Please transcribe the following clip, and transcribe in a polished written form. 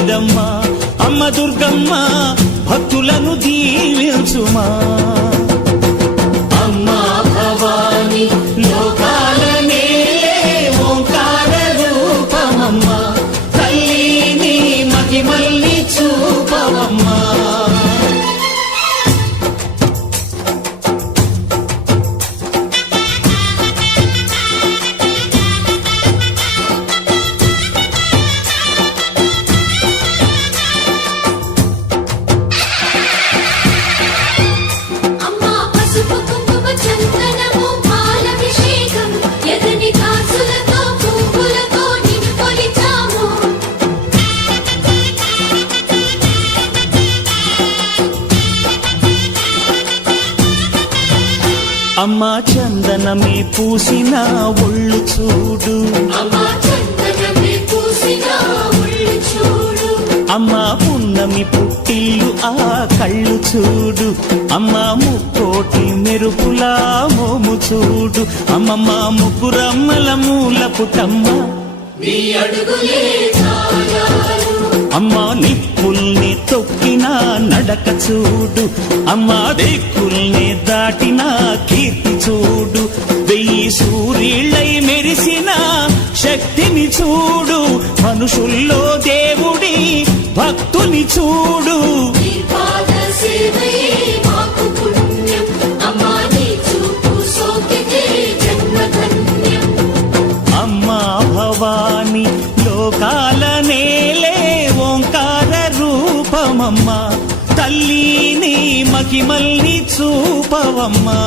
నీదమ్మా అమ్మ దుర్గమ్మ భక్తులను దీవించుమా అమ్మా భవాని లోకాల నేలే ఓంకార రూపమమ్మా తల్లిని మహిమల్ని చూపవమ్మా అమ్మా చందనమే పూసిన ఒళ్ళు చూడు అమ్మా పున్నమి పుట్టిల్లు ఆ కళ్ళు చూడు అమ్మా ముక్కోటి మెరుపులా మోము చూడు అమ్మమ్మ ముగ్గురమ్మల మూల పుటమ్మ అమ్మా నిప్పుల్ని తొక్కిన నడక చూడు అమ్మా దిక్కుల్ని దాటిన కీర్తి చూడు 1000 సూర్యుళ్ళై మెరిసిన శక్తిని చూడు మనుషుల్లో దేవుడి భక్తుని చూడు అమ్మా భవాని లోకాల నేలే ఓంకార రూపమమ్మా తల్లిని మహిమల్ని చూపవమ్మా